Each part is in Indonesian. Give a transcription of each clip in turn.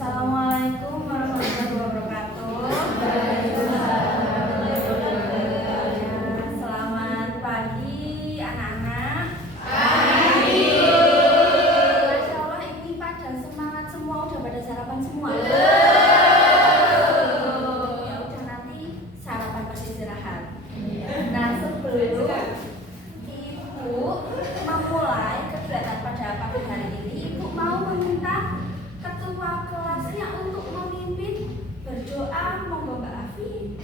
Assalamualaikum warahmatullahi wabarakatuh. Selamat pagi anak-anak. Pagi. Masya Allah, ini pada semangat semua, udah pada sarapan semua. Ya udah, nanti sarapan pas istirahat. Nah, sebelum Ibu memulai kegiatan pada pagi hari ini, Ibu mau meminta ketua kelasnya untuk memimpin berdoa. Monggo Mbak Afi.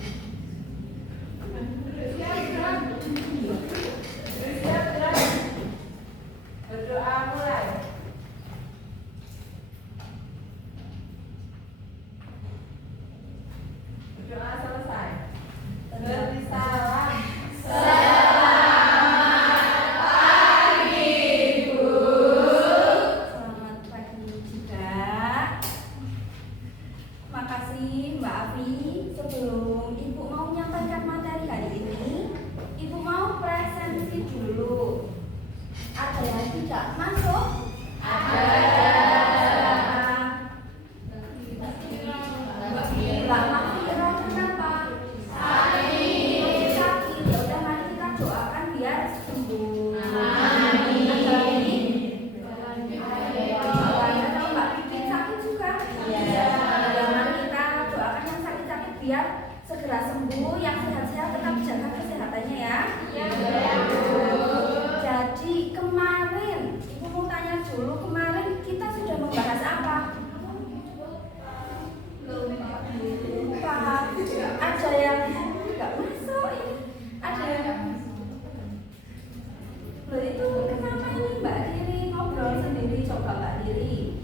Berdoa mulai. Berdoa selesai. Beri salam. Selamat pagi juga. Makasih Mbak Afi. Sebelum Ibu mau menyampaikan materi hari ini, Ibu mau presensi dulu. Ada yang tidak masuk? Mbak Mafira, kenapa? Sakit. Ya udah, mari kita doakan biar sembuh. Kalau Mbak Pipit sakit juga, mari kita doakan yang sakit-sakit biar segera sembuh, yang sehat-sehat tetap jaga kesehatannya ya. Jadi kemarin, Ibu mau tanya dulu, kemarin kita sudah membahas apa? Lupa. Ada yang nggak masuk ini. Ada yang loh, itu kenapa ini Mbak Riri ngobrol sendiri? Coba Mbak Riri,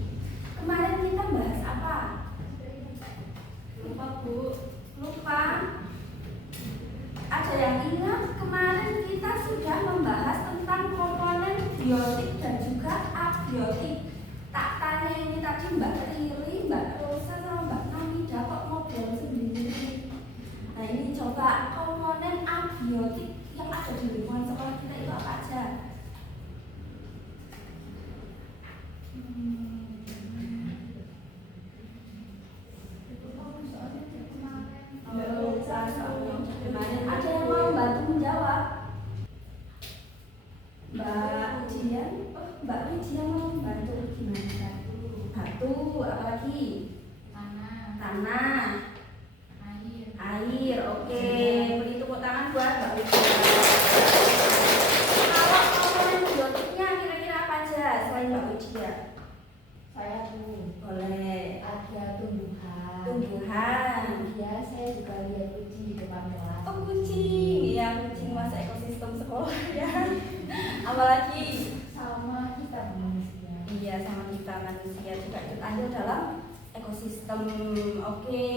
kemarin kita bahas apa? Lupa Bu. Lupa. Ada yang ingat kemarin kita sudah membahas tentang komponen biotik dan juga abiotik. Tak tanya ini tadi Mbak Riri, Mbak Rosa sama Mbak Namida kok ngobrol sendiri. Nah, ini coba komponen abiotik yang ada di lingkungan sekolah kita itu apa aja? Kemarin ada yang mau bantu menjawab? Mbak Ujian, Mbak Ujian mau bantu gimana? Batu, apa lagi? Tanah, air, oke. Beri tepuk tangan buat Mbak Ujian. Kalau komponen biotiknya kira-kira apa aja selain Mbak Ujian? Saya Bu, Boleh. ada tumbuhan. Tumbuhan. Saya juga lihat kucing di depan kelas. Oh, kucing. Ya, kucing masuk ekosistem sekolah ya. Apalagi? Sama kita manusia. Iya, sama kita manusia juga ikut andil dalam ekosistem. Oke.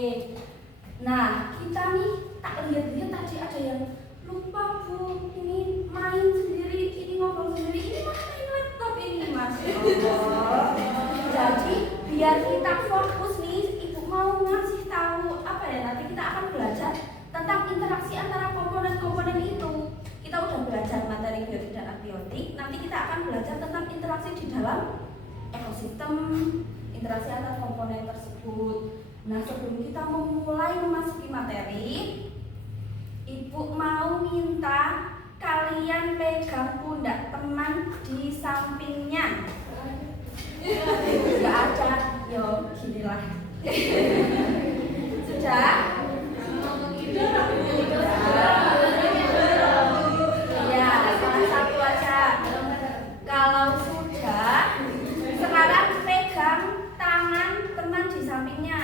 Nah, kita nih tak lihat-lihat tadi ada yang lupa Bu, ini main sendiri, ini ngobrol sendiri, ini main laptop ini, Masya Allah. Jadi biar kita fokus nih, Ibu mau ngasih tahu apa ya, nanti kita akan belajar tentang interaksi antara komponen-komponen itu. Kita udah belajar materi biotik dan abiotik, nanti kita akan belajar tentang interaksi di dalam ekosistem, interaksi antar komponen tersebut. Nah, sebelum kita memulai memasuki materi, Ibu mau minta kalian pegang pundak teman di sampingnya. Enggak ada, yo ginilah. Sudah? Ya, salah satu aja. Kalau sudah, sekarang pegang tangan teman di sampingnya.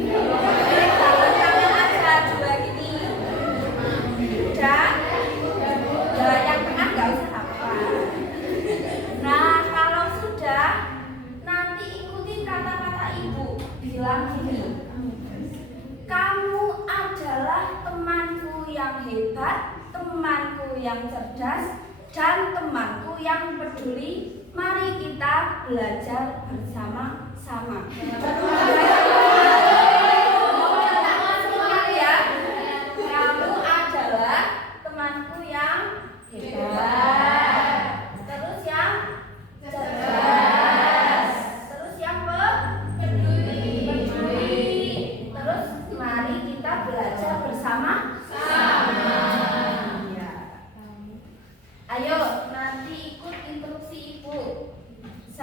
Pegangan tangan aja, dua gini. Udah? Nah, yang tengah nggak usah apa-apa. Nah, kalau sudah, nanti ikuti kata-kata Ibu. Bilang gini, kamu adalah temanku yang hebat, temanku yang cerdas, dan temanku yang peduli. Mari kita belajar bersama-sama. Ya, kamu adalah temanku yang hebat, terus yang cerdas, terus yang peduli.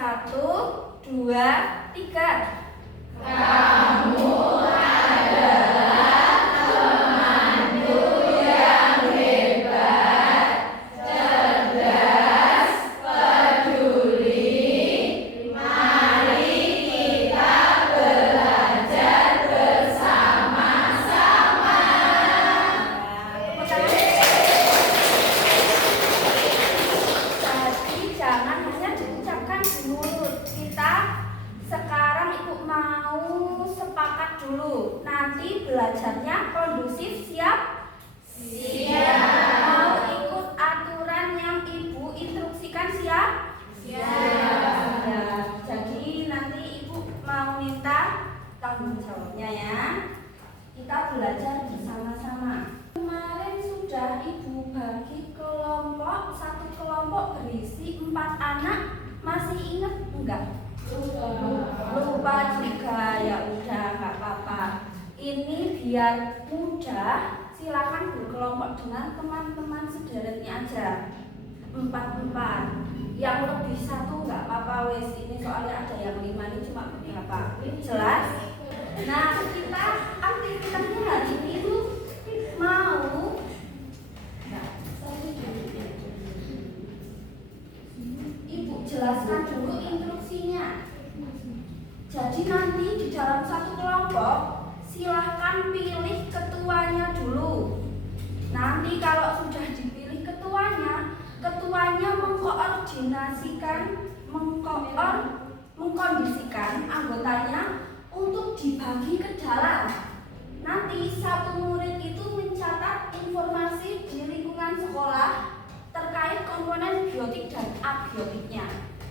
1, 2, 3. Kamu adalah temanku yang hebat, cerdas, peduli. Mari kita belajar bersama-sama. Jadi jangan hanya diucapkan di mulut. Kita sekarang Ibu mau sepakat dulu. Nanti belajarnya kondusif, siap? Siap. Mau ikut aturan yang Ibu instruksikan, siap? Siap. Ya, jadi nanti Ibu mau minta tanggung jawabnya ya. Kita belajar bersama-sama. Kemarin sudah Ibu bagi kelompok, satu kelompok berisi 4 anak. Masih ingat enggak? Lupa juga, ya udah nggak apa-apa. Ini biar mudah, silakan berkelompok dengan teman-teman sederetnya aja. 4-4. Yang lebih satu nggak apa-apa wes. Ini soalnya ada yang 5 ini cuma berapa? Jelas? Nah, kita aktivitasnya hari ini itu mau Ibu jelaskan dulu instruksinya. Jadi nanti di dalam satu kelompok silahkan pilih ketuanya dulu. Nanti kalau sudah dipilih ketuanya, ketuanya mengkondisikan anggotanya untuk dibagi ke dalam. Nanti satu murid itu mencatat informasi di lingkungan sekolah terkait komponen biotik dan abiotiknya.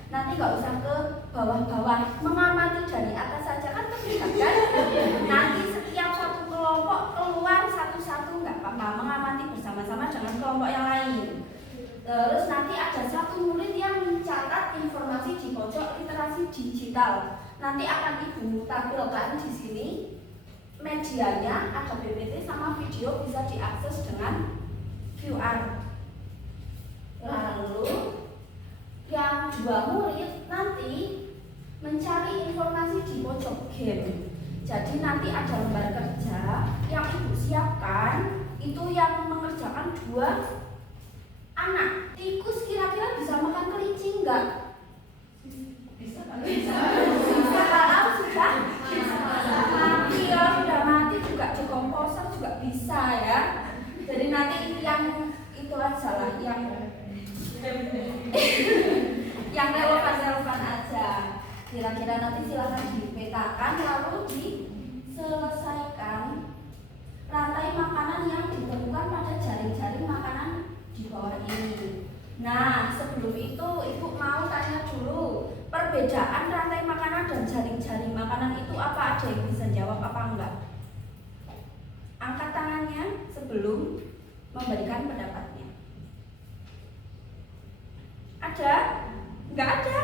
Nanti nggak usah ke bawah-bawah, mengamati dari atas saja kan terlihat kan. Nanti setiap satu kelompok keluar satu-satu nggak apa-apa, mengamati bersama-sama dengan kelompok yang lain. Terus nanti ada satu murid yang mencatat informasi di pojok literasi digital. Nanti akan Ibu tampilkan di sini. Medianya ada PPT sama video, bisa diakses dengan QR. Lalu yang 2 murid nanti mencari informasi di pojok game. Jadi nanti ada lembar kerja yang Ibu siapkan, itu yang mengerjakan 2 anak. Tikus kira-kira bisa makan kelinci enggak? Bisa. Bisa kalau sudah mati, kalau sudah mati juga dekomposer juga bisa ya. Jadi nanti yang itu aja lah, yang relevan aja. Kira-kira nanti silahkan dipetakan lalu diselesaikan rantai makanan yang ditemukan pada jaring-jaring makanan di bawah ini. Nah, sebelum itu Ibu mau tanya dulu, perbedaan rantai makanan dan jaring-jaring makanan itu apa? Ada yang bisa jawab apa enggak? Angkat tangannya sebelum memberikan pendapatnya. Ada? Enggak ada?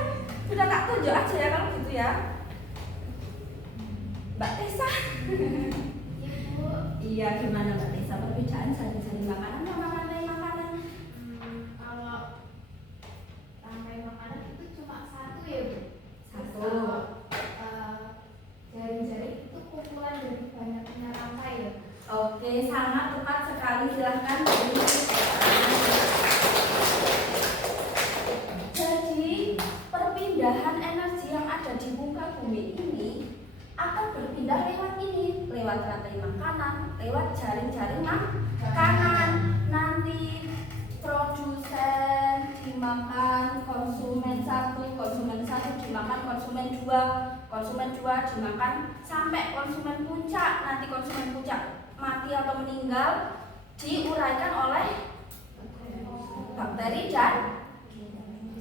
Sudah tak tunjuk aja ya kalau gitu ya. Mbak Tessa. Iya, gimana Mbak Tessa perbedaan jaring-jaring makanan sama rantai makanan? Kalau rantai makanan itu cuma satu ya Bu. Satu. Kalau jaring-jaring itu kumpulan dari banyaknya rantai ya. Oke, sangat tepat sekali. Silahkan. Jadi perpindahan energi yang ada di muka bumi ini akan berpindah lewat ini, lewat rantai makanan, lewat jaring-jaring makanan. Nanti produsen dimakan konsumen satu dimakan konsumen dua dimakan sampai konsumen puncak. Nanti konsumen puncak mati atau meninggal diuraikan oleh bakteri dan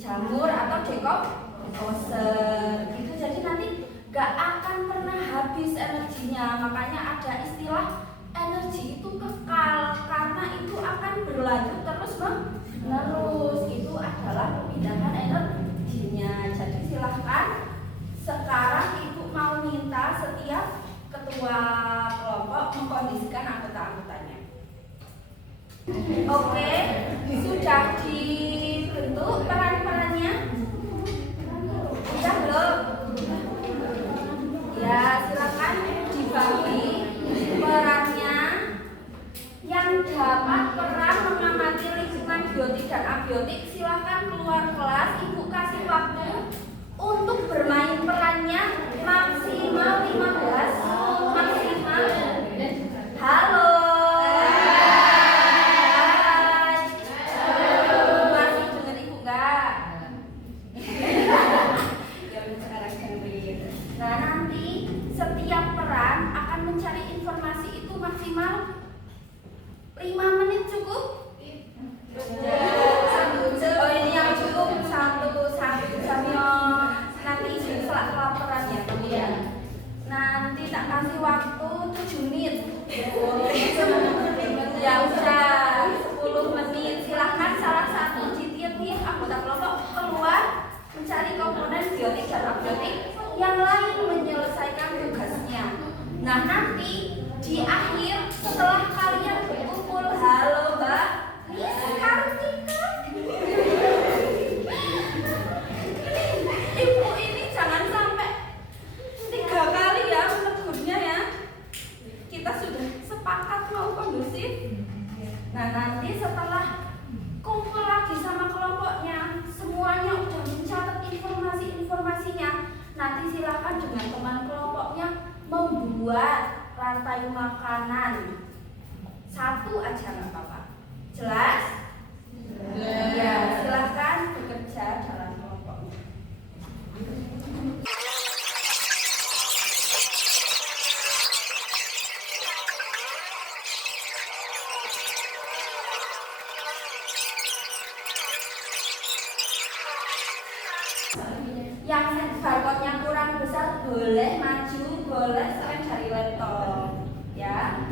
jamur atau dekomposer gitu. Jadi nanti gak akan pernah habis energinya. Makanya ada istilah energi itu kekal, karena itu akan berlanjut terus menerus. Itu adalah perpindahan energinya. Jadi silahkan sekarang Ibu mau minta setiap ketua kelompok mengkondisikan anggota-anggotanya. Oke, sudah dibentuk peran-perannya? Sudah? komponen biotik dan abiotik yang lain menyelesaikan tugasnya. Nah, nanti di akhir setelah kalian berkumpul, halo Mbak Miss Kartika, Ibu ini jangan sampai 3 kali ya menegurnya ya. Kita sudah sepakat mau kondusif. Nah, nanti setelah kumpul lagi sama kelompoknya, semuanya udah mencatat informasinya. Nanti silakan dengan teman kelompoknya membuat rantai makanan. 1 aja nggak apa-apa. Jelas? Ya, silakan bekerja dalam kelompoknya. Yang barcode-nya kurang besar boleh maju, boleh scan dari laptop, ya.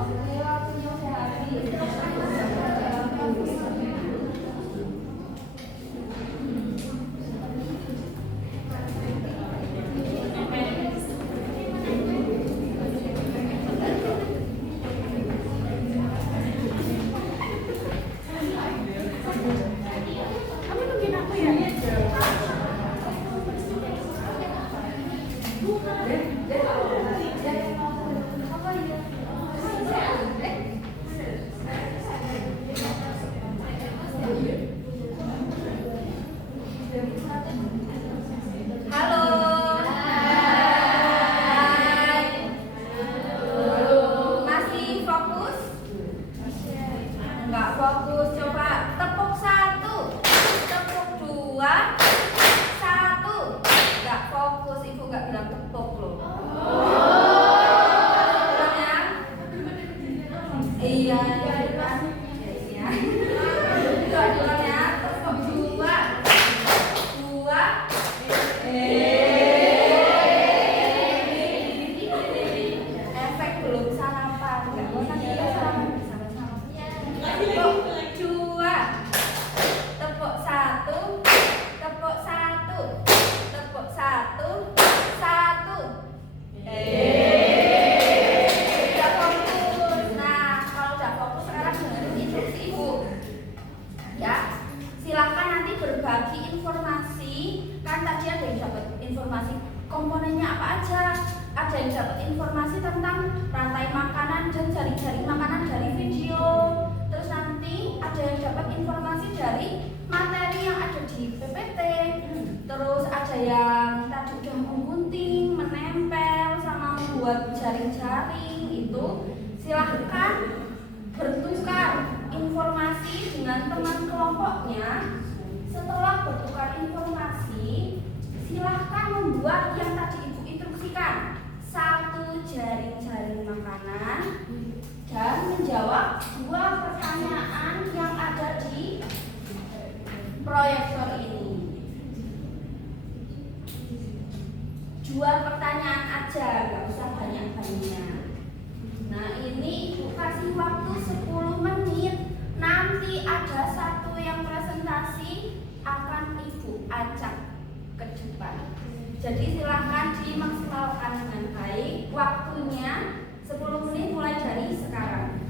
Oke, waktunya udah habis. Kamu nungguin aku ya? Halo. Hai. Masih fokus? Enggak fokus. Coba tepuk 1, tepuk 2, 1. Enggak fokus. Ibu enggak bilang tepuk loh. Ulang ya? Iya, kan? Iya. Ulang ya. Tepuk 2, 2. Efek belum sarapan, nggak usah kita sarapan bersama-sama. Tepuk 2, tepuk 1, tepuk 1, tepuk 1, 1. Udah fokus. Nah, kalau udah fokus sekarang dengerin instruksi ibu. Ya, silakan nanti berbagi informasi. Kan tadi ada yang dapat informasi komponennya apa aja, ada yang dapat informasi tentang rantai makanan dan jari-jari makanan dari video. Terus nanti ada yang dapat informasi dari materi yang ada di PPT. Terus ada yang tadi udah menggunting, menempel, sama membuat jaring-jaring itu. Silahkan bertukar informasi dengan teman kelompoknya. Setelah bertukar informasi, silahkan membuat yang tadi ibu instruksikan, 1 jaring-jaring makanan dan menjawab 2 pertanyaan yang ada di proyektor ini. 2 pertanyaan aja, nggak usah banyak-banyak. Nah, ini ibu kasih waktu 10 menit. Nanti ada 1 yang presentasi akan ibu ajak ke depan. Jadi silahkan dimaksimalkan dengan baik. Waktunya 10 menit mulai dari sekarang.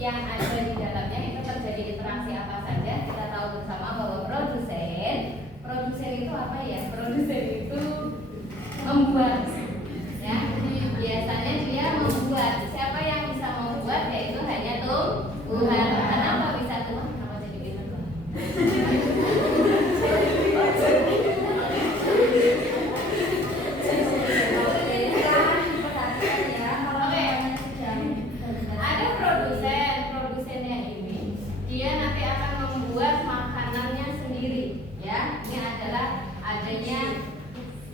yang ada di dalamnya itu terjadi interaksi apa saja. Kita tahu bersama bahwa produsen itu apa ya? Produsen itu membuat, ya. Biasanya dia membuat. Siapa yang bisa membuat? Yaitu hanya Tuhan. Kenapa bisa Tuhan? Kenapa jadi gitu? Ada produsennya ini dia nanti akan membuat makanannya sendiri, ya. Ini adalah adanya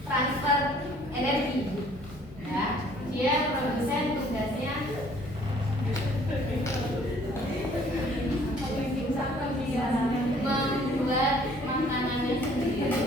transfer energi, ya. Dia produsen tugasnya membuat makanannya sendiri.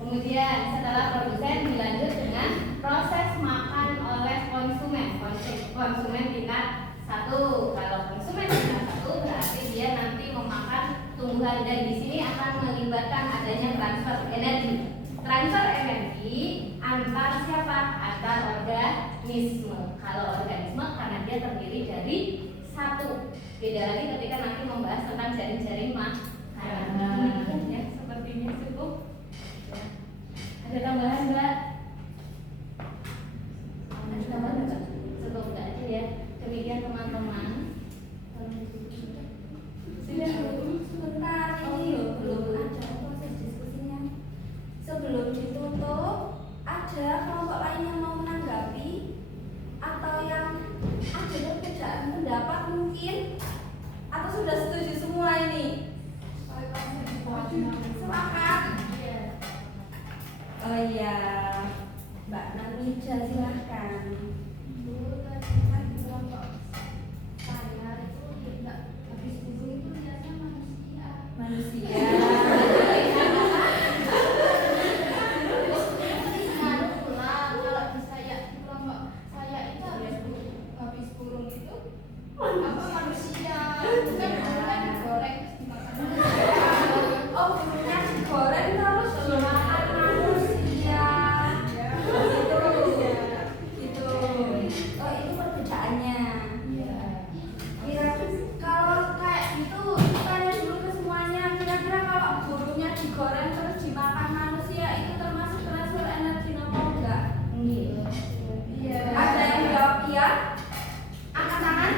Kemudian setelah produsen dilanjut dengan proses makan oleh konsumen. Konsumen tingkat 1. Kalau konsumen tingkat 1 berarti dia nanti memakan tumbuhan, dan di sini akan melibatkan adanya transfer energi. Transfer energi antar siapa? Antar organisme. Kalau organisme karena dia terdiri dari 1. Beda lagi ketika nanti membahas tentang jaring-jaring makanan. Ya, sepertinya cukup. Ada tambahan Mbak? Ada tambahan Mbak? Cukup enggak aja ya. Demikian teman-teman. Sudah sebentar, ini belum ada proses diskusinya. Sebelum ditutup, ada kelompok lain yang mau menanggapi atau yang ada perbedaan pendapat mungkin, atau sudah setuju semua ini? Sepakat? Oh iya, Mbak Namija silahkan. Dulu tadi kan kelompok saya itu tidak habis burung itu biasanya manusia. Kalau di saya di kelompok saya itu habis burung itu apa manusia? Bukan burungnya digoreng terus dimakan. Oh, burungnya digoreng terus dimakan manusia. Gitu. Oh, itu perbedaannya. Kira-kira kalau kayak gitu, tanya dulu ke semuanya. Kira-kira kalau burungnya digoreng terus dimakan manusia itu termasuk transfer energi atau enggak? Iya. Ada yang jawab iya? Angkat tangan.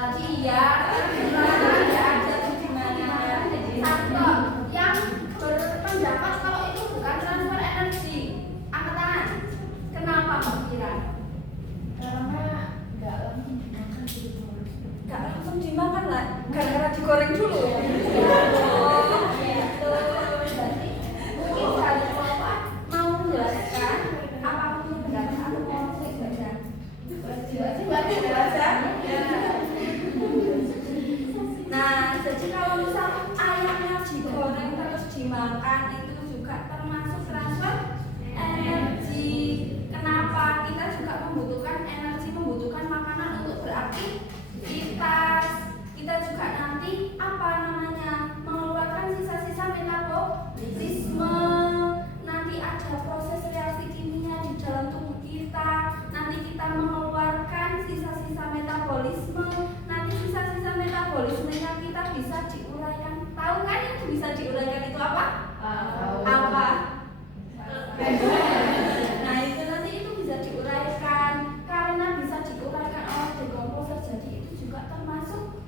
Tadi iya, sekarang nggak ada tuh gimana? Atau yang berpendapat kalau itu bukan transfer energi, angkat tangan. Kenapa Mbak Kira? Karena nggak langsung dimakan gitu. Nggak langsung dimakan lah, gara-gara digoreng dulu ya. Oh, gitu. Berarti mungkin dari kelompok mau menjelaskan apapun pendapat atau mau saya baca. Baca. Nah, jadi kalau misal ayamnya digoreng terus dimakan itu juga termasuk transfer energi. Kenapa? Kita juga membutuhkan energi, membutuhkan makanan untuk beraktivitas. Kita juga nanti apa namanya mengeluarkan sisa-sisa metabolisme. Nanti ada proses reaksi kimia di dalam tubuh kita. Nanti kita mengeluarkan sisa-sisa metabolisme. Nanti sisa-sisa metabolismenya kita bisa diuraikan. Tahu kan yang bisa diuraikan itu apa? Apa? Nah, itu nanti itu bisa diuraikan. Karena bisa diuraikan oleh dekomposer, jadi itu juga termasuk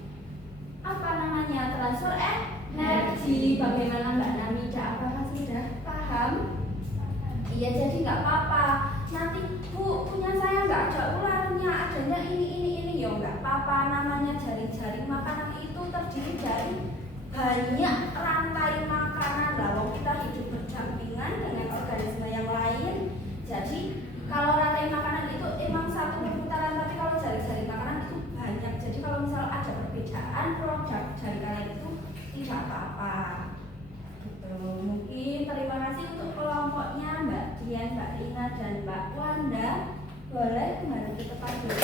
apa namanya transfer energi. Bagaimana Mbak Namija? Apakah sudah paham? Iya, jadi nggak apa-apa. Nanti Bu, punya saya nggak ada ularnya, adanya ini ya nggak apa-apa. Namanya jaring-jaring makanan itu terdiri dari banyak rantai makanan. Lalu kita hidup berdampingan dengan organisme yang lain. Jadi kalau rantai makanan itu emang satu perputaran, tapi kalau jaring-jaring makanan itu banyak. Jadi kalau misal ada perbedaan produk jaring kalian itu tidak apa-apa. Gitu. Mungkin terima kasih untuk kelompoknya Mbak Dian, Mbak Rina, dan Mbak Wanda. Boleh kembali ke tempat dulu.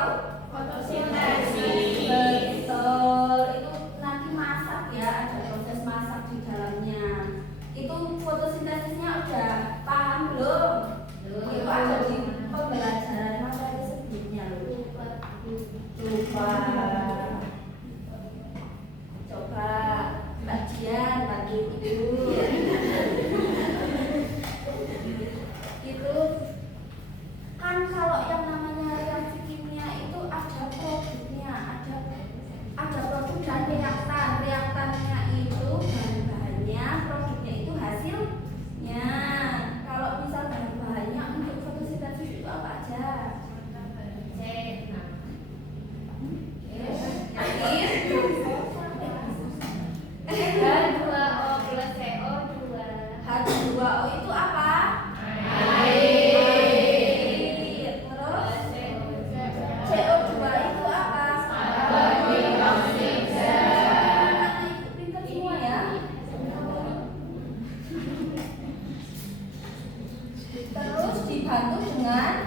atau fotosintesis. betul, itu nanti masak ya, ada proses masak di dalamnya. Itu fotosintesisnya udah paham belum? Itu ada di pembelajaran materi sebelumnya loh. Lupa. Coba kajian bagi ibu. Itu kan kalau yang namanya reaksi kimia itu ada produknya, ada produk dan reaktan. Reaktannya itu bahan-bahannya, produknya itu hasilnya. Kalau misal bahan-bahannya untuk fotosintesis itu apa aja? H2O plus CO2. H2O itu apa? Air. Terus CO2 itu apa? Pintar semua ya. Terus dibantu dengan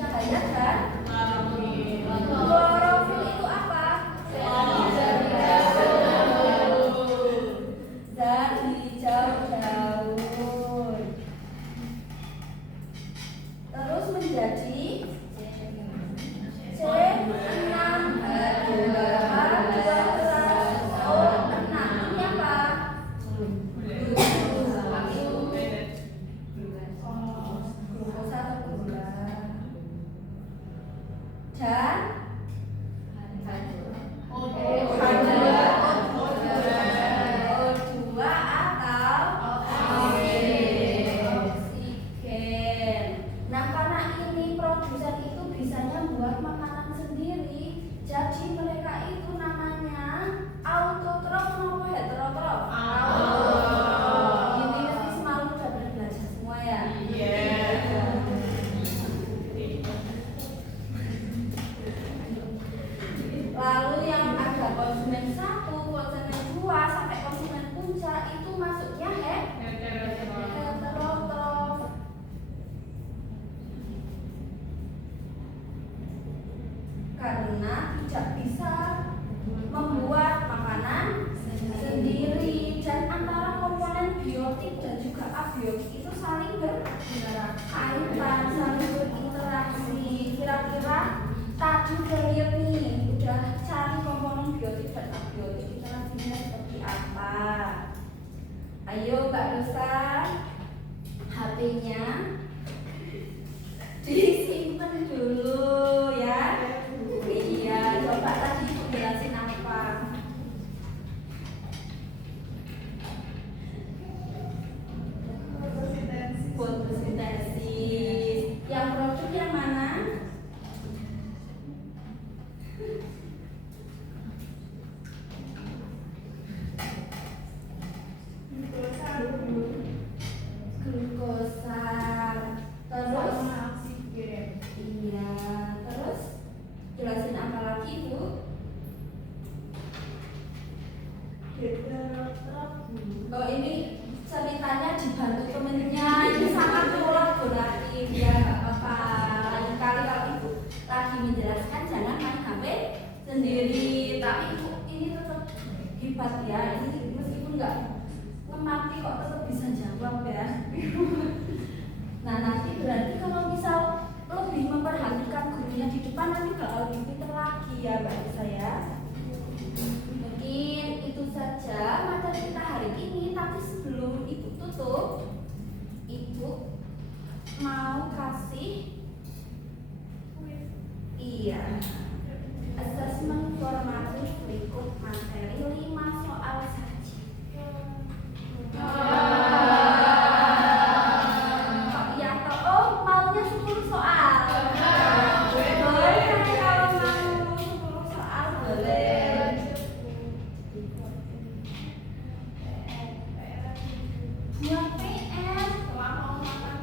cahaya kan? Klorofil itu apa? Zat hijau daun. Terus menjadi C6H12O6. Ini apa? Glukosa atau gula. Dan O2 atau oksigen. Nah, karena ini produsen itu bisanya buat makanan sendiri, jadi mereka itu namanya autotrof atau heterotrof? Ini mesti semalam udah belajar semua ya. Lalu yang ada konsumen 1, konsumen 2 sampai konsumen puncak itu masuknya heterotrof. Karena tidak bisa membuat makanan sendiri dan antara komponen biotik dan juga abiotik itu saling berkaitan, saling berinteraksi. Kira-kira tadi udah lihat nih, udah cari komponen biotik dan abiotik interaksinya seperti apa. Ayo Mbak Dosa, HP-nya disimpan dulu ya. Iya, coba tadi ibu jelasin apa? Fotosintesis. Yang produk yang mana? Glukosa. Terus? Iya. Terus? Jelasin apa lagi, Bu? Oh, ini ceritanya dibantu temennya. Ini sangat kolaboratif ya, nggak apa-apa. Lain kali kalau ibu lagi menjelaskan jangan main HP sendiri. Tapi ibu ini tetap hebat ya. Ini meskipun nggak ngemati kok tetap bisa jawab ya. Nah, nanti berarti kalau misal lebih memperhatikan gurunya di depan nanti bakal lebih pintar lagi ya Mbak Lisa ya. Mungkin itu saja materi kita hari ini, tapi sebelum ibu tutup, ibu mau kasih asesmen formatif berikut materi 5 soal saja. Pak Yanto, oh maunya 10 soal. Boleh kalau mau 10 soal boleh. Buat PS, mau makan.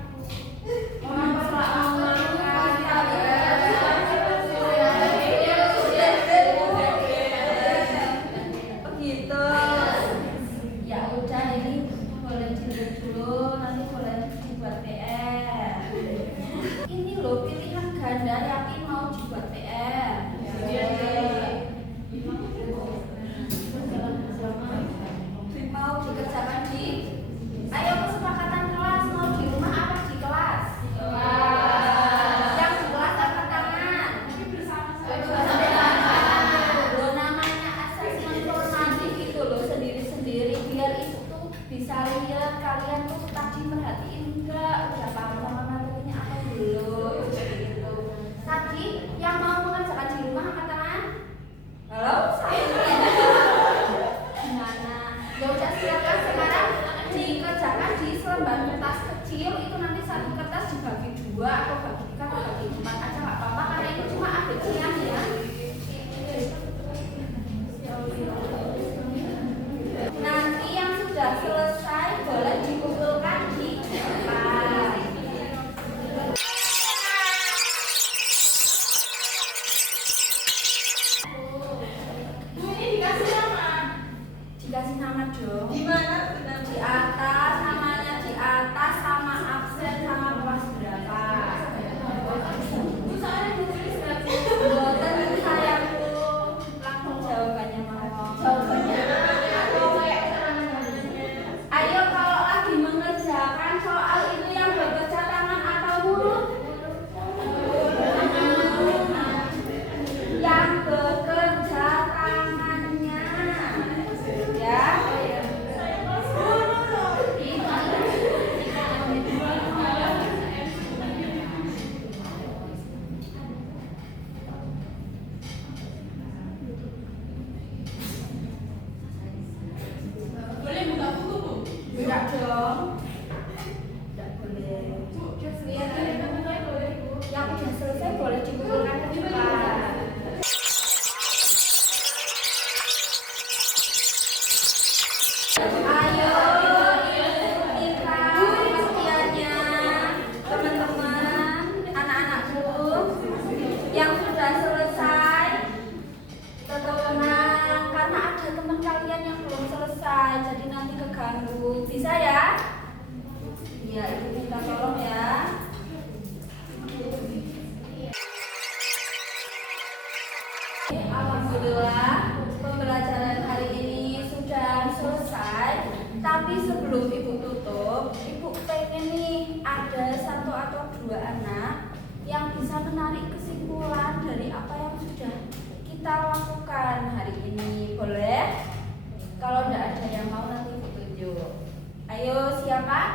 silakan.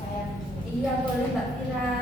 Saya Iya boleh Mbak Fira.